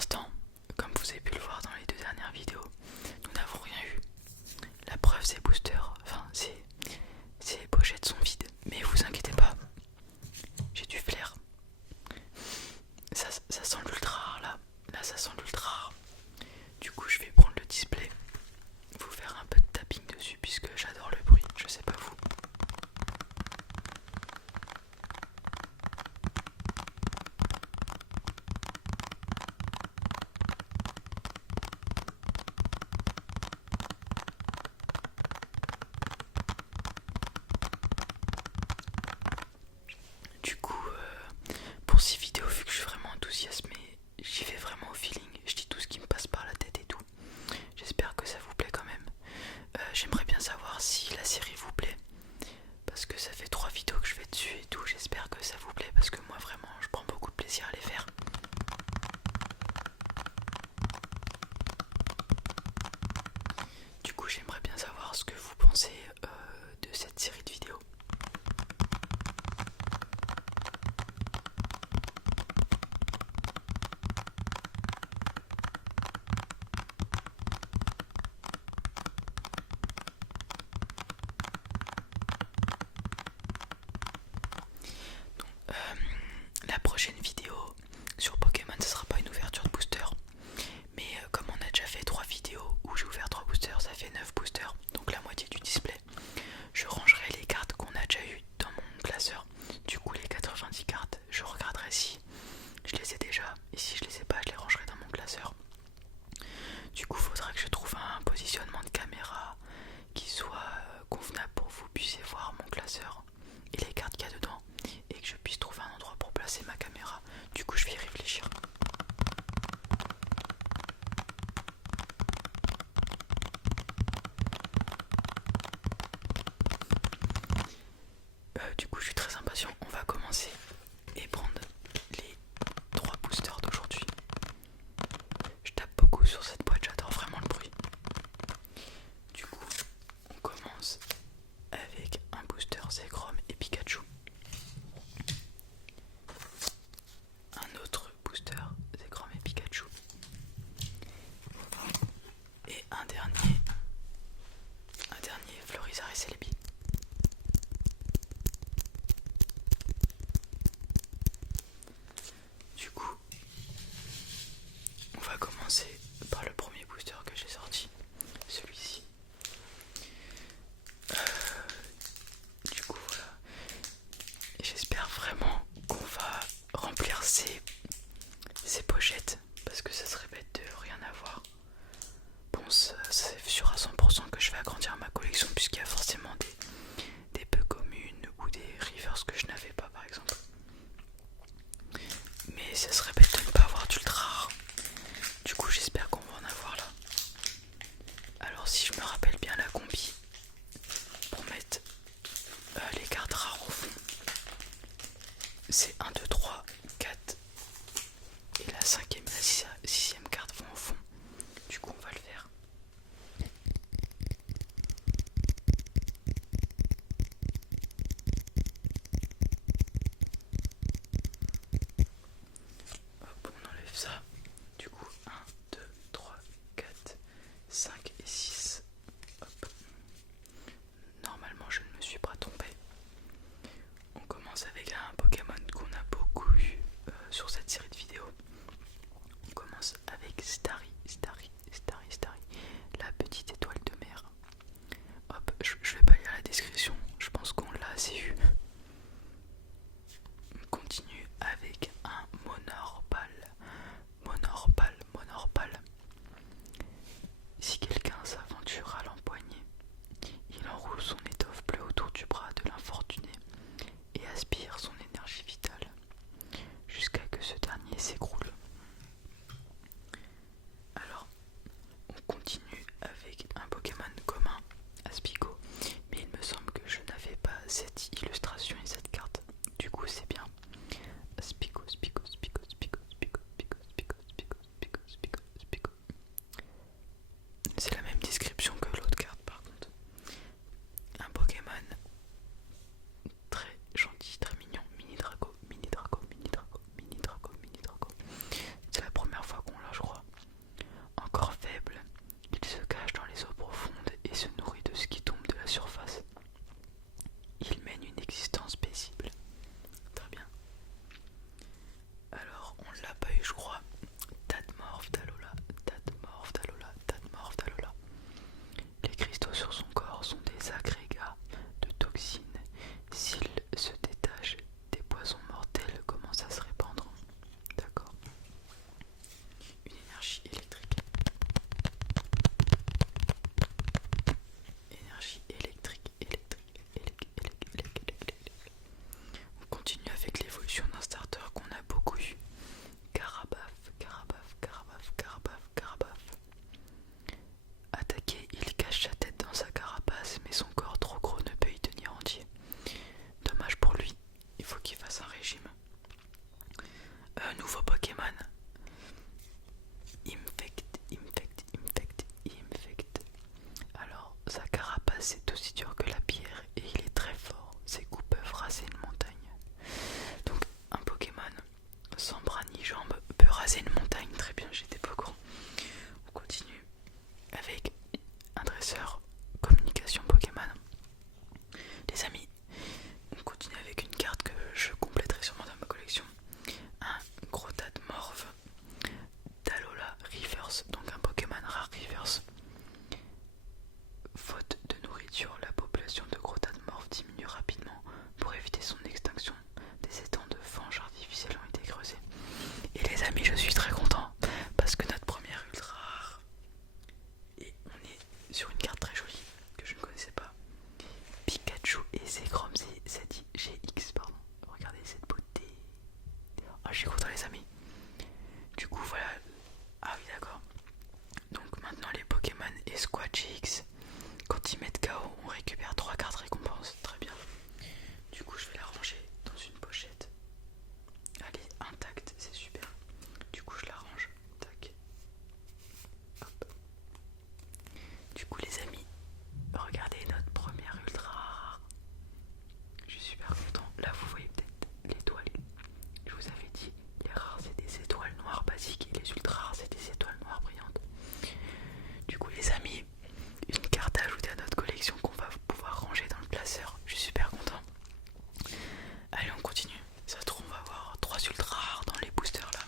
l'instant, comme vous avez pu le voir dans les 2 dernières vidéos, nous n'avons rien eu. La preuve, ces boosters, ces pochettes sont vides. Mais vous inquiétez pas, j'ai du flair. Ça sent l'ultra rare là. Là, ça sent l'ultra rare. Du coup, je vais prendre le display, vous faire un peu de tapping dessus puisque j'adore le bruit. Je sais pas vous. Du coup, pour ces vidéos, vu que je suis vraiment enthousiasmé, j'y vais vraiment au feeling. Je dis tout ce qui me passe par la tête et tout. J'espère que ça vous plaît quand même. J'aimerais bien savoir si la série vous plaît. Parce que ça fait 3 vidéos que je fais dessus et tout. J'espère que ça vous plaît parce que moi vraiment je prends beaucoup de plaisir à les faire. Du coup, j'aimerais bien savoir ce que vous pensez de cette série de vidéos. La prochaine vidéo sur Pokémon, ce sera pas une ouverture de booster. Mais comme on a déjà fait 3 vidéos où j'ai ouvert 3 boosters, ça fait 9 boosters, donc la moitié du display. Je rangerai les cartes qu'on a déjà eues dans mon classeur. Du coup, les 90 cartes, je regarderai si je les ai déjà. Et si je les ai pas, je les rangerai dans mon classeur. Du coup, il faudra que je trouve un positionnement de caméra qui soit convenable pour que vous puissiez voir mon classeur et les cartes qu'il y a dedans, et que je puisse trouver un endroit pour placer ma caméra. Du coup, je vais y réfléchir. Du coup, je suis très impatient. On va commencer et prendre les 3 boosters d'aujourd'hui. Je tape beaucoup sur cette boîte, j'adore vraiment le bruit. Du coup, on commence avec un booster Zekrom et Pikachu. Un autre booster Zekrom et Pikachu. Et un dernier Florizarre et Celebi. Du coup, on va commencer par le premier booster que j'ai sorti, celui-ci. Du coup, voilà. Et j'espère vraiment qu'on va remplir ces pochettes, parce que ça serait bête de rien avoir. Bon, c'est sûr à 100% que je vais agrandir ma collection, puisqu'il y a forcément des peu communes ou des rivers que je n'avais pas, par exemple. Mais ça serait bête de ne pas avoir d'ultra rare. Du coup, j'espère qu'on va en avoir là. Alors, si je me rappelle bien la combi pour mettre les cartes rares au fond, c'est 1, 2, 3, 4 et la 5e et la 6e carte vont au fond. Du coup, on va le faire. Hop, on enlève ça. Du coup, 1, 2, 3, 4, 5 et 6. Hop. Normalement, je ne me suis pas trompé. On commence avec un Pokémon qu'on a beaucoup eu sur cette série de vidéos. On commence avec Starry, la petite étoile de mer. Hop, je vais pas lire la description, je pense qu'on l'a assez eu. On continue avec un Monorpal. Si quelqu'un s'aventure à l'empoigner, il enroule son étoffe bleue autour du bras de l'infortuné et aspire son énergie vitale jusqu'à que ce dernier s'écroule. règne très bien, j'étais pas au courant. On continue avec un dresseur, communication Pokémon. Les amis, on continue avec une carte que je compléterai sûrement dans ma collection. Un Grotad Morve d'Alola Reverse, donc un Pokémon rare Reverse. Faute de nourriture, la population de Grotad Morve diminue rapidement. Pour éviter son extinction, des étangs de fange artificiels ont été creusés. Et les amis, je suis très content parce que notre première ultra rare, et on est sur une carte très jolie que je ne connaissais pas. Pikachu et Zekrom ZGX, pardon. Regardez cette beauté. Ah, je suis content les amis. Du coup voilà. Ah oui d'accord. Donc maintenant les Pokémon et Squad GX, quand ils mettent KO, on récupère 3 cartes récompenses. Très bien. Du coup je vais la ranger dans une pochette. Elle est intacte, c'est super. Du coup je la range. Tac. Hop. Du coup les amis, regardez notre première ultra rare. Je suis super content. Là vous voyez peut-être l'étoile. Je vous avais dit, les rares c'est des étoiles noires basiques et les ultra rares c'est des étoiles noires brillantes. Du coup les amis, une carte à ajouter à notre collection qu'on va pouvoir ranger dans le placeur. Je suis super content. Allez on continue. Ça se trouve on va avoir 3 ultra rares dans les boosters là.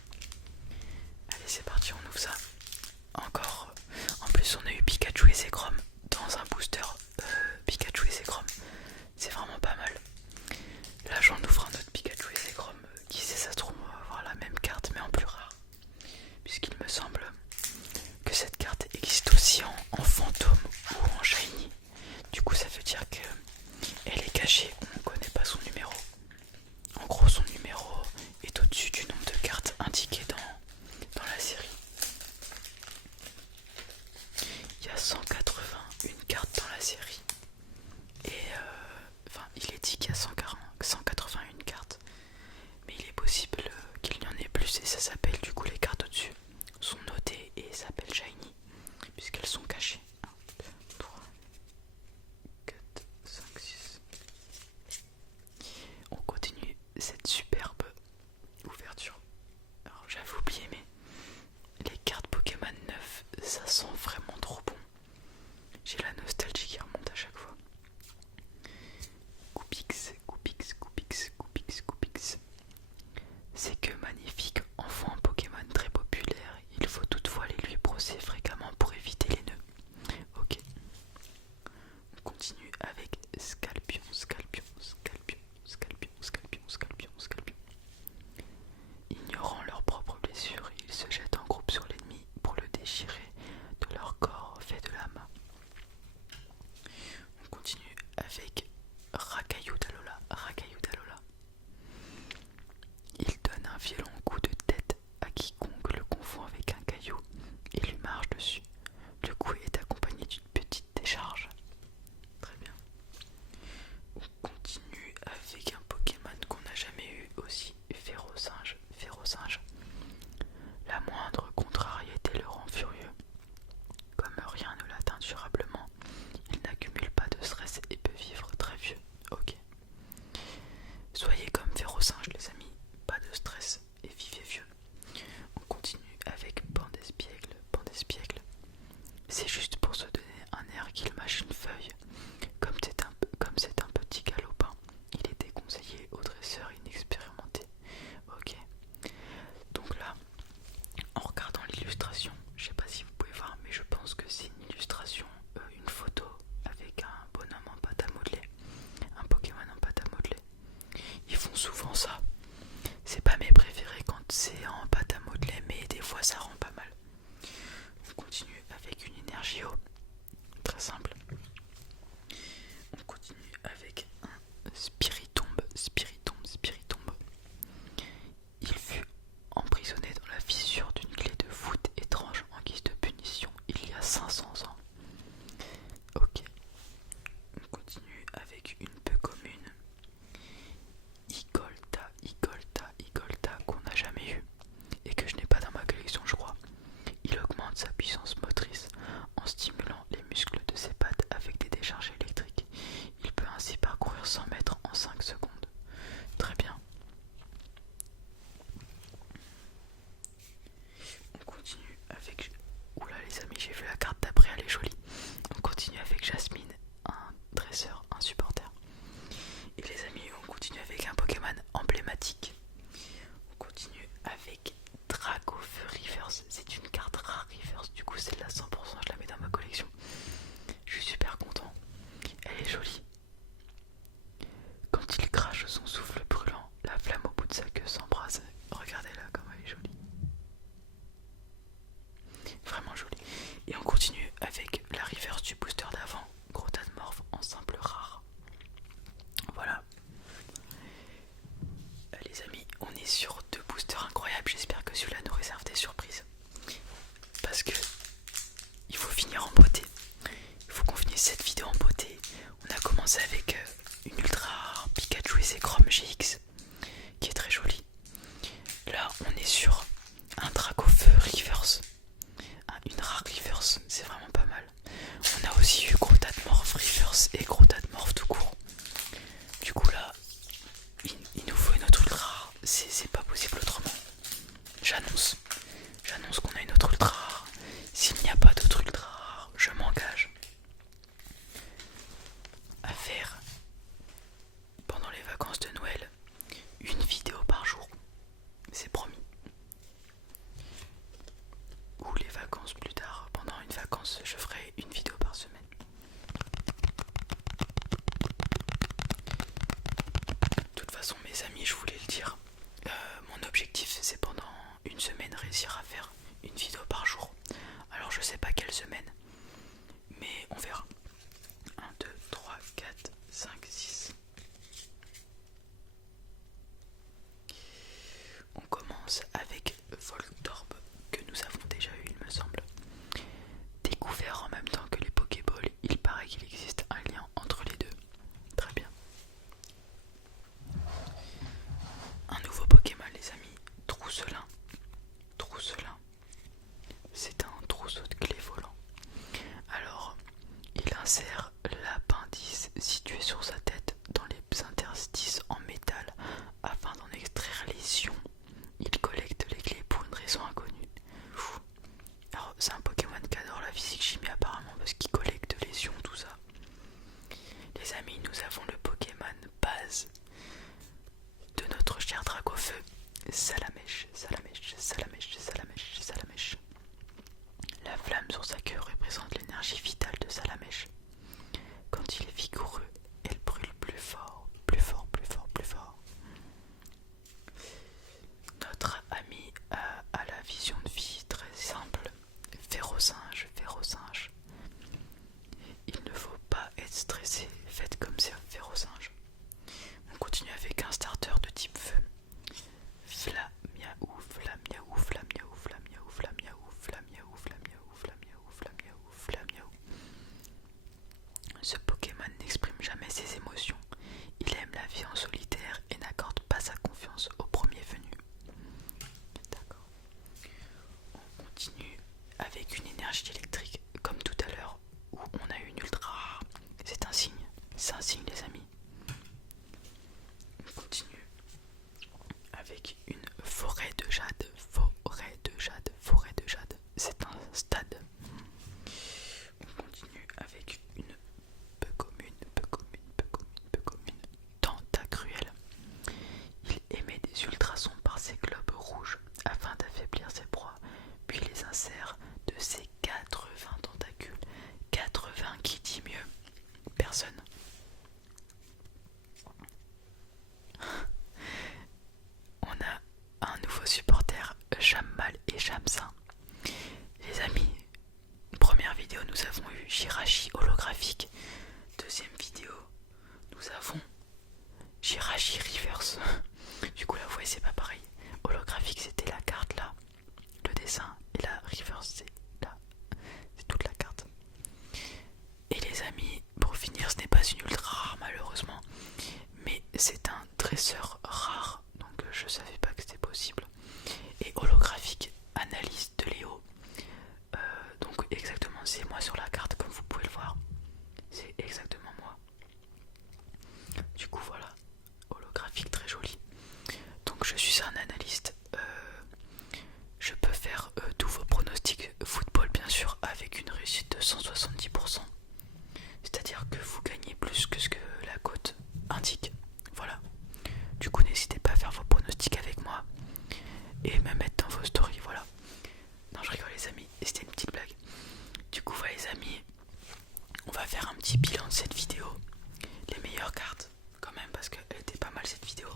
Allez c'est parti, on ouvre ça. Encore. En plus on a eu Pikachu et Zekrom dans un booster Pikachu et Zekrom. C'est vraiment pas mal. Là j'en ouvre un autre Pikachu et Zekrom. Qui sait, ça se trouve on va avoir la même carte mais en plus rare. Puisqu'il me semble que cette carte existe aussi en fantôme ou en shiny. Du coup ça veut dire qu'elle est cachée, on ne connaît pas son numéro. En gros son numéro est au-dessus du nombre de cartes indiquées dans la série. Il y a 181 cartes dans la série. Et il est dit qu'il y a 181 cartes. Mais il est possible qu'il y en ait plus et ça s'appelle du coup les cartes au-dessus sont notées et s'appellent shiny puisqu'elles sont cachées. 1, 2, 3, 4, 5, 6. On continue cette superbe ouverture. Alors j'avais oublié mais les cartes Pokémon 9 ça sent vraiment trop bon. J'ai la nostalgie qui remonte à chaque fois. Coupix, Coupix, Coupix, Coupix, Coupix. C'est que magnifique, enfant Pokémon très populaire. Il faut toutefois les lui brosser fréquemment pour éviter les nœuds. Ok. On continue avec Scalpion, Scalpion, Scalpion, Scalpion, Scalpion, Scalpion, Scalpion. Ignorant leurs propres blessures, ils se jettent en groupe sur l'ennemi pour le déchirer de leur corps vacances, je ferai une vidéo par semaine. De toute façon, mes amis, je voulais le dire, mon objectif c'est pendant une semaine réussir à faire une vidéo par jour. Alors je sais pas quelle semaine, mais on verra. 1, 2, 3, 4, 5, 6. On commence avec Voltorb, que nous avons déjà eu il me semble. Découvert en même temps que les Pokéballs, il paraît qu'il existe un lien entre les deux. Très bien. Un nouveau Pokémon les amis, Trousselin. Trousselin, c'est un trousseau de clés volant. Alors, il insère l'appendice situé sur sa tête dans les interstices en métal afin d'en extraire les ions. Il collecte les clés pour une raison inconnue. Alors, c'est un Pokémon qui adore la physique chimie apparemment parce qu'il collecte les ions, tout ça. Les amis, nous avons le Pokémon base de notre cher Dracofeu, Salamèche, Salamèche, Salamèche, Salamèche, Salamèche. La flamme sur sa queue représente l'énergie vitale de Salamèche. Quand il est vigoureux, elle brûle plus fort, plus fort, plus fort, plus fort. Notre ami a la vision de vie très simple. Férocinge, Férocinge. Il ne faut pas être stressé, faites comme c'est un Férocinge. On continue avec un starter de type feu. Flamiaou, Flamiaou, Flamiaou, Flamiaou, Flamiaou, Flamiaou, Flamiaou, Flamiaou, Flamiaou, Flamiaou. Ce Pokémon n'exprime jamais ses émotions. Il aime la vie en solitaire et n'accorde pas sa confiance au premier venu. D'accord. On continue avec une énergie électrique comme tout à l'heure où on a eu une ultra rare. C'est un signe les amis. On continue avec une forêt de jade, forêt de jade, forêt de jade. C'est un stade. On continue avec une peu commune, Tentacruel. Il émet des ultrasons par ses globes rouges afin d'affaiblir ses proies, puis les insère de ses 80 tentacules. 80, qui dit mieux? Personne. On a un nouveau supporter, Jammal et Jamsin. Les amis, première vidéo, nous avons eu Jirachi holographique. Deuxième vidéo, nous avons Jirachi reverse. Du coup, là, vous voyez, c'est pas pareil. Holographique, c'était la carte là, le dessin, et la reverse, c'est là, c'est toute la carte. Et les amis, pour finir, ce n'est pas une ultra rare malheureusement, mais c'est un dresseur rare, donc je savais pas que c'était possible. Et holographique, analyse de Léo. Donc exactement, c'est moi sur la carte comme vous pouvez le voir. C'est exactement moi. Du coup voilà, holographique très joli. Donc je suis un analyste. Je peux faire tous vos pronostics football bien sûr avec une réussite de 170%. C'est-à-dire que vous gagnez plus que ce que la cote indique. Voilà. Du coup n'hésitez pas à faire vos pronostics avec moi et me mettre dans vos stories. Voilà. Non, je rigole les amis, c'était une petite blague. Du coup voilà les amis, on va faire un petit bilan de cette vidéo. Les meilleures cartes quand même parce qu'elle était pas mal cette vidéo.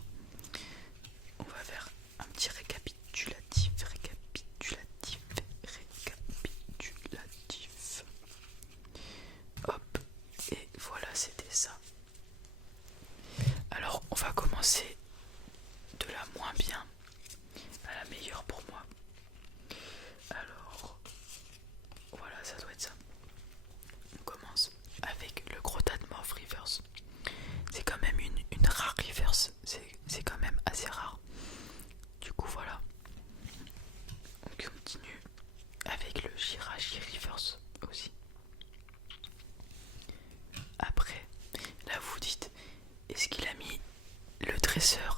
On va faire un petit récapitulatif. Hop, et voilà, c'était ça. Alors on va commencer de la moins bien à la meilleure pour moi. Alors voilà, ça doit être ça. On commence avec le Grotatmorph Reverse. C'est quand même une rare reverse, c'est quand même assez rare. Du coup voilà. On continue avec le Jirachi Reverse aussi. Après, là vous dites, est-ce qu'il a mis le dresseur